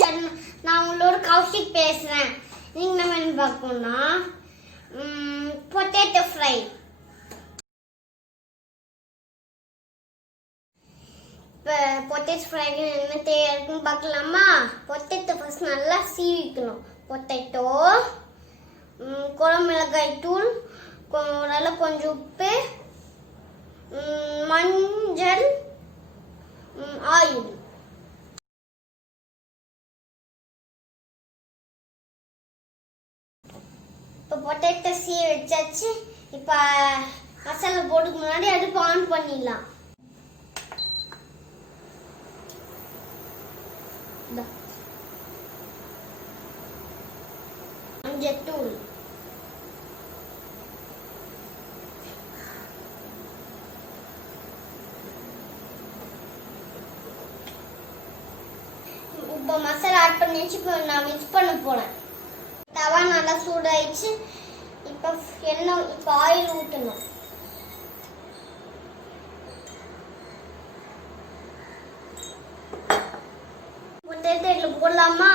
Channel நான் உங்களோட கௌஷிக் பேசுறேன். நீங்க நம்ம என்ன பார்க்கணும்னா பொட்டேட்டோ ஃப்ரை. இப்போ பொட்டேட்டோ ஃப்ரைக்கு என்ன தேவைன்னு பார்க்கலாமா? பொட்டேட்டோ ஃபர்ஸ்ட் நல்லா சீவிக்கணும். பொட்டேட்டோ, குழம்புமிளகாய் தூள், நல்லா கொஞ்சம் உப்பு, மஞ்சள், ஆயில். இப்போ பொட்டேட்டோ சீவி வச்சாச்சு. இப்போ மசாலா போடுறதுக்கு முன்னாடி அடுப்பு ஆன் பண்ணிடலாம். மஞ்சள் தூள், இப்போ மசாலா ஆட் பண்ணி வச்சு இப்போ நான் மிக்ஸ் பண்ண போறேன். தவா நல்லா சூடாயிடுச்சு. இப்போ எண்ணெய், இப்போ ஆயில் ஊற்றணும். பொட்டேட்டோ இதில் போடலாமா?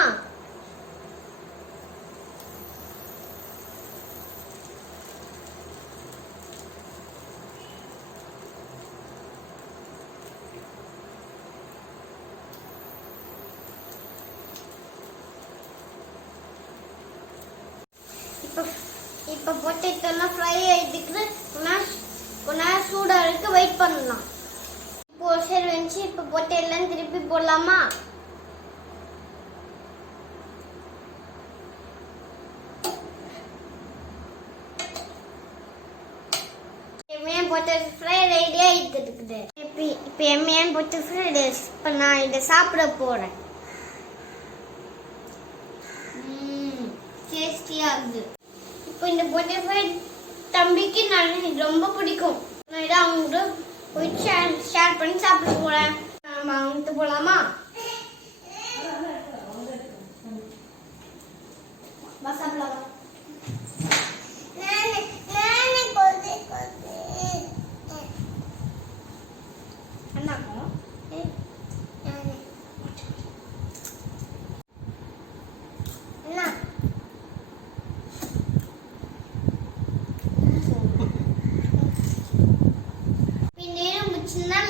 இப்போ பொட்டேட்டோலாம் ஃப்ரை ஆகிட்டு கொஞ்சம் சூடாக இருக்கு, வெயிட் பண்ணலாம். இப்போ ஒரு சைடு வந்துச்சு. இப்போ பொட்டேட்டோலாம் திருப்பி போடலாமா? எம்மையான பொட்டேட்டோ ஃப்ரை ரெடி ஆகிட்டு இருக்குது. இப்போ எம்மையான பொட்டேட்டோ ஃப்ரை இப்போ நான் இதை சாப்பிட போகிறேன். டேஸ்டியாக இருக்குது. இப்போ இந்த பொட்டேட்டோ ஃப்ரை தம்பிக்கு நான் ரொம்ப பிடிக்கும். நான் இதை அவங்கள்ட்ட போய் ஷேர் பண்ணி சாப்பிட போகிறேன். நம்ம அவங்கள்ட்ட போகலாமா? சாப்பிடலாம். அண்ணாக்கும்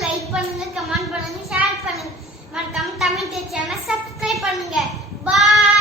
லைக் பண்ணுங்க, கமெண்ட் பண்ணுங்க, ஷேர் பண்ணுங்க. மறக்காம தமிழ் சேனலை சப்ஸ்கிரைப் பண்ணுங்க. பாய்.